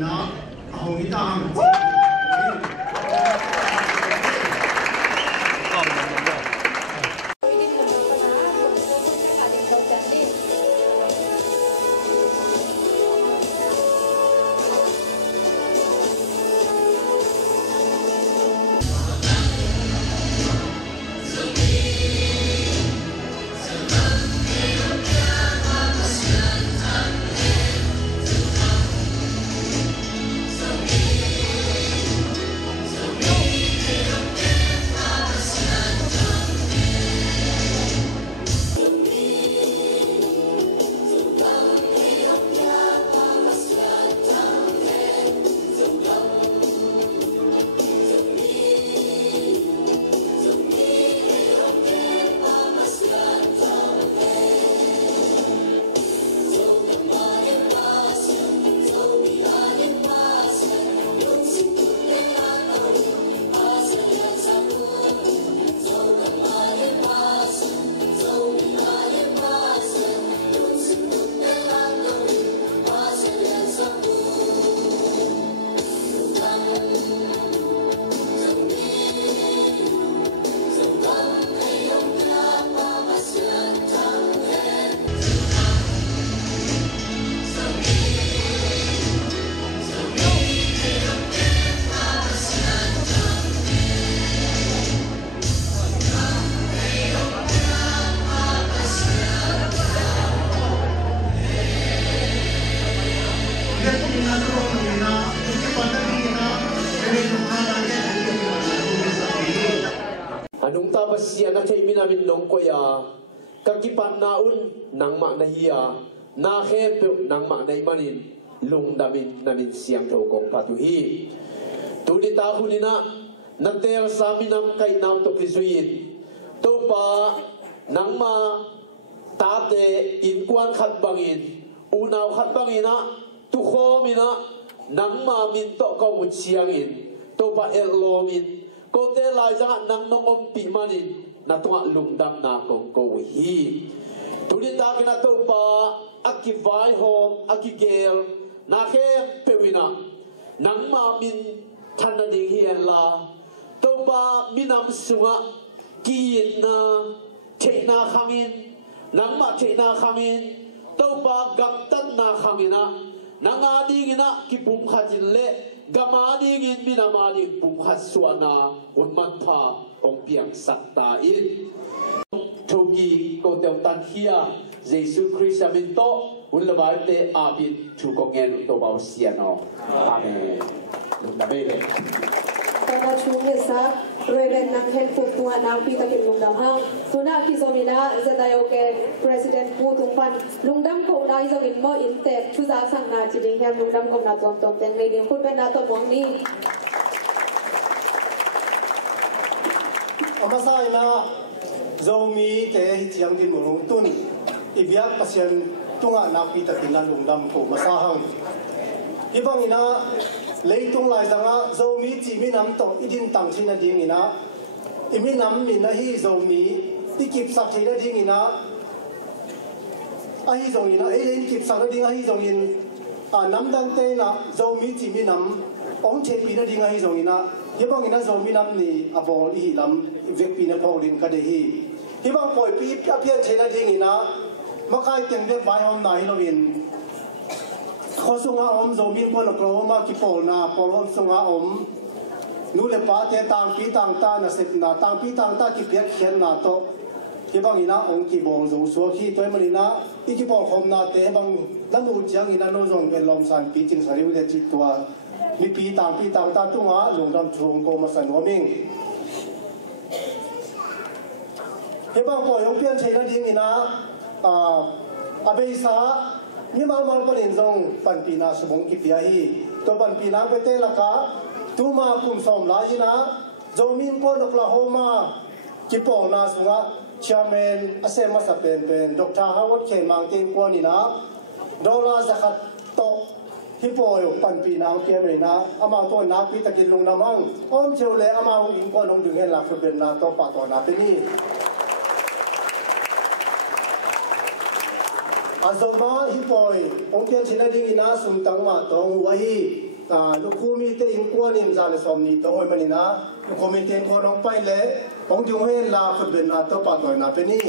na ahong itang anong tabas siya na chay minamin nung kuya kakipan naun nang maknahiya na hepe nang maknay manin lungdamin namin siyang kong patuhi tulit ako nina natel sa amin ang kay nam to kisuyin to pa nang ma tate inkuan khatbangin unaw khatbangin na tuho mina nang ma minto ko mutsiyangin to pa erlomin kote lai jang nang nongom pi manin na tunga lungdam na kong kohi tulit akin na to pa akivai hom akigel na hem pewina nang ma min tananing hiyan la to pa minam sunga kiyin na tekna kangin nang ma tekna kangin to pa gamtan na kangina nang adingin na kipum kajin le gamadingin minamaning bungkaswa na unman pa ong piyang saktain. Tugi ko teong tanhiya, Jesus Christ amin to, unlabay te abit tukongen to baw siya no. Amen. Lundabele. Tama chungnya sa Reverend nang helpful tuan nang pita ke lungdam hang tuna kisomina zadayo ke President Pu Tungpan lungdam ko na isogin mo inte chuza sang na chiding hem lungdam ko na tom tom teng le ding khut ben na to mong ni amasai na zomi te chiang din mong tun ibyak pasien tunga na pita kinan lungdam ko masahang ibang ina leitung lai zanga zomi chi mi nam to idin tang chin na ding ina imi nam min na hi zomi ikip sak thi na ding ina a hi zong ina len kip sak na ding a hi zong in a nam dang te na zomi chi mi nam ong che pi na ding a hi zong ina hibang ina zomi nam ni a bol hi lam vek pi na polin ka de hi hibang poi pi a pian che na ding ina makai teng de bai hom na hi lo in khó sunga om zomin ko loklo ma ki pol na polom sunga om nu le pa te tang pi tang ta na sep na tang pi tang ta ki pek khen na to ki bang ina ong ki bong zo so ki toy manina i ki pol khom na te bang lamu chiang ina no zong ke lom san pi ching sari de chi tua mi pi tang ta tu nga long dam chung ko ma san wa ming he bang ko yong pian chei na ding ina a be sa ni mal mal panin zong pan pina subong ki pia hi to pan pina pe te laka tu ma kum som la ina zomin ko Oklahoma ki pong na sunga chairman asema sa pen Dr. Howard Ken mang tin ko ni na dola zakat to hipo yo pan pina ke me na ama to na pi takin lung namang om cheule ama ing ko nong dung hen la fu ben na to pa to na pe ni azoma hipoi ongtian sinading ina sumtang ma tong wahi lukumi te inkuanin zale somni to oi manina lukumi te ko nong pai le ong jung he la khut ben na to pa toy na pe ni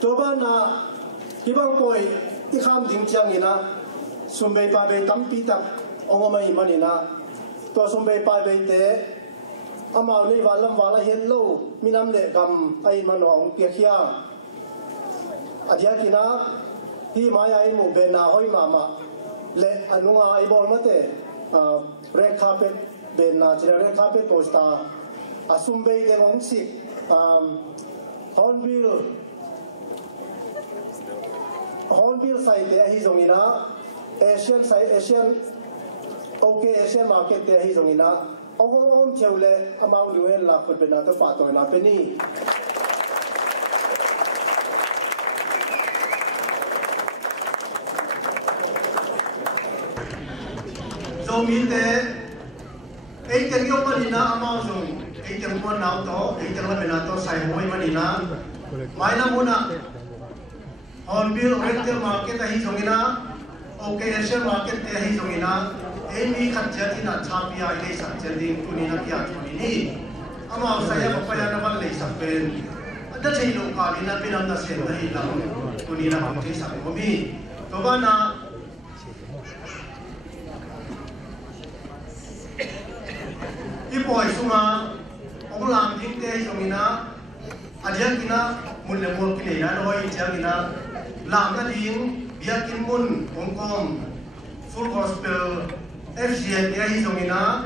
toba na hibang poi ikham ding chiang ina sumbe pa be tampi tak ong mai manina to sumbe pa be te amau ni walam wala hen lo minam le gam ai manong pia khia adia kina hi maya ai mu be na hoi mama le anunga ai bol mate red carpet be na chira red carpet posta asumbe de ngong si hornbill sai te hi zongina asian asian market te hi zongina ông chiều lệ among lưu hen là khởi bên nào tôi phá tội nào bên đi rồi mình thế ấy cái yêu mà đi na among dùng ấy cái muốn nào to ấy cái là bên nào to sai môi mà đi na mai na muốn à hornbill retail market ấy dùng na ok asian market ấy dùng na Amy kan jadi nak capia ini jadi kuni nak ya kuni ni. Ama saya bapa yang nak balik sampai ada cendol kali nak pinam dah sendah hilang kuni nak balik sampai kami. Coba nak ipoi semua orang lamting teh jomina aja kina mulai mul kini na noi aja kina lamda ding biar kimun Hongkong full gospel FGN dia hizongina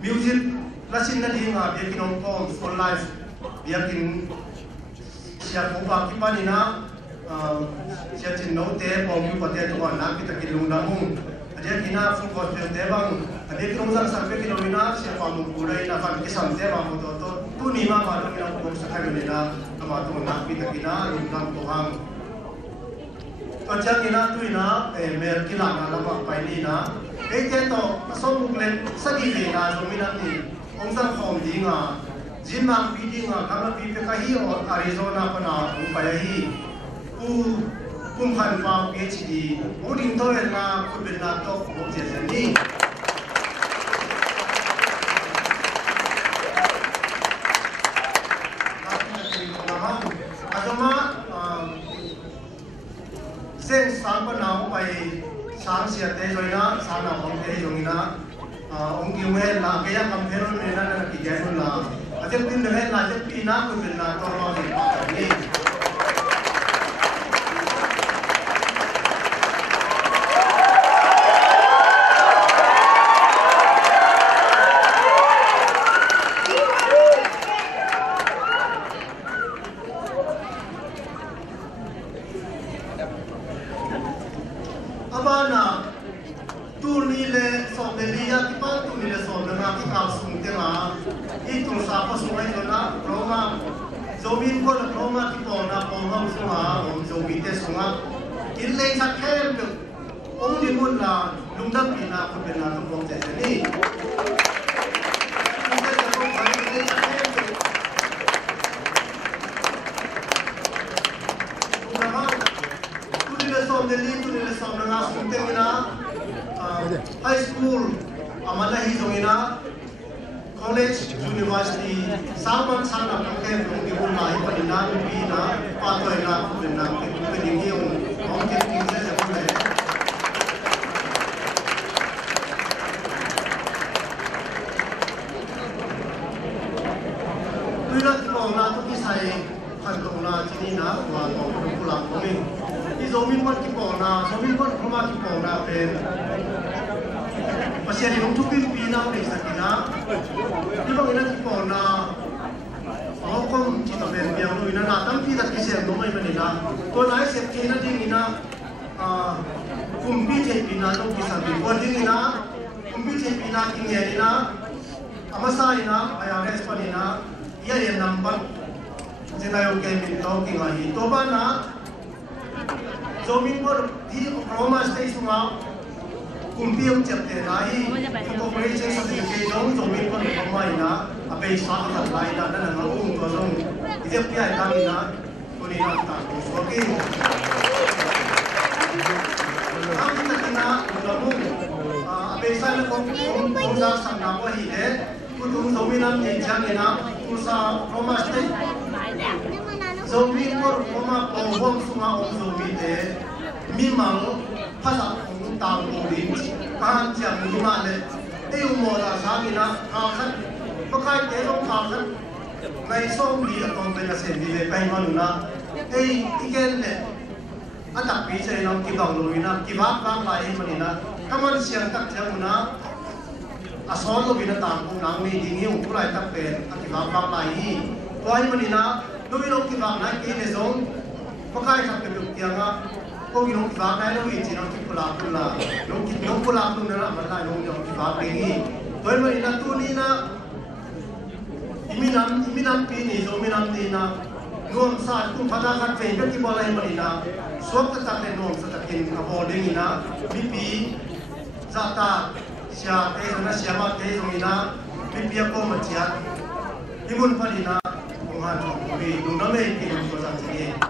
music lasin na dinga biar kinong kom for life biar kin siya kuba kipanina siya cinote pom pate to na kita kilung damung dia kina full gospel tebang dia kinong sang sampai kilomina siya pamu kurai na fan kisam tebang to tu ni ma baru kinong kom sakay nila kama to na kita kina lungkang tuhang Macam ina tu ina mer kilang na lama paili na to asal muklen sagi na domina ni ongsang home dinga jimang bidinga kama pipe kahi or Arizona pana upaya hi kumhan pa PhD udin to na kubena to ni sen sang panau pai sang sia te joina sang na hong te jongina ong ki me la ke ya kam phero ne na ki ga no la ajem tin de la je pi na ku bin na to ro ni ni high school amala hi zongina college university saman sana ke ngi bula hi panina bi na patoi na na ke dingi on ke kinse se bule tuina ko na to kisai kan ko na chini na wa to pula ko mi i zomin man ki ko na zomin man khoma ki ko na pe masih ada untuk pina oleh sakina. Di bawah ini kita na, Hongkong kita berbiang tu ina na, tapi kita kisah domai mana. Kalau naik septina di ina, kumpi cepina tu kisah dibuat di ina, kumpi cepina tinggal ina, amasa ina, ayah respon ina, ia yang nampak. Jenayah yang minta tinggal itu mana, zomin pun di Roma stay semua. kumpiang chapter lai cooperation certificate dong zomi kon pamai na ape sa ka lai na na ngau to dong ije pia kami na kuni na ta so ki kami takina lamu ape sa na kong sa sang na ko hi de kutung zomi nam ye jang na usa Roma state zomi ko Roma pong sunga ong zomi de mimang phasa tang urin kan jang lima le tiu mo la sa ni na ka khat pakai te long ka khat ngai som li atong pe na se ni le pai ma nu na ei tiken le atak pi se nam ki bang lu na ki ba bang lai ma ni na kaman siang tak jang na asol lo bina tang ku nang ni ding yu ku lai tak pe ki ba bang lai hi toi ma ni na lu bi lo ki bang na ki le zong pakai khat pe lu tiang a ko gi long ba kai lo wi chi long ki pula pula long pula pula na ma la long ki ba pe gi toi ma ina tu ni na iminam pi ni zo minam ni na nuam sa tu phada khat fe pe ki bolai ma ina swak ta le nom sa ta kin a bo ding ina pi za ta sia pe na sia ma te zo ina pi ko ma chia imun pa ina ko ha jo bi du na me ki ko sa chi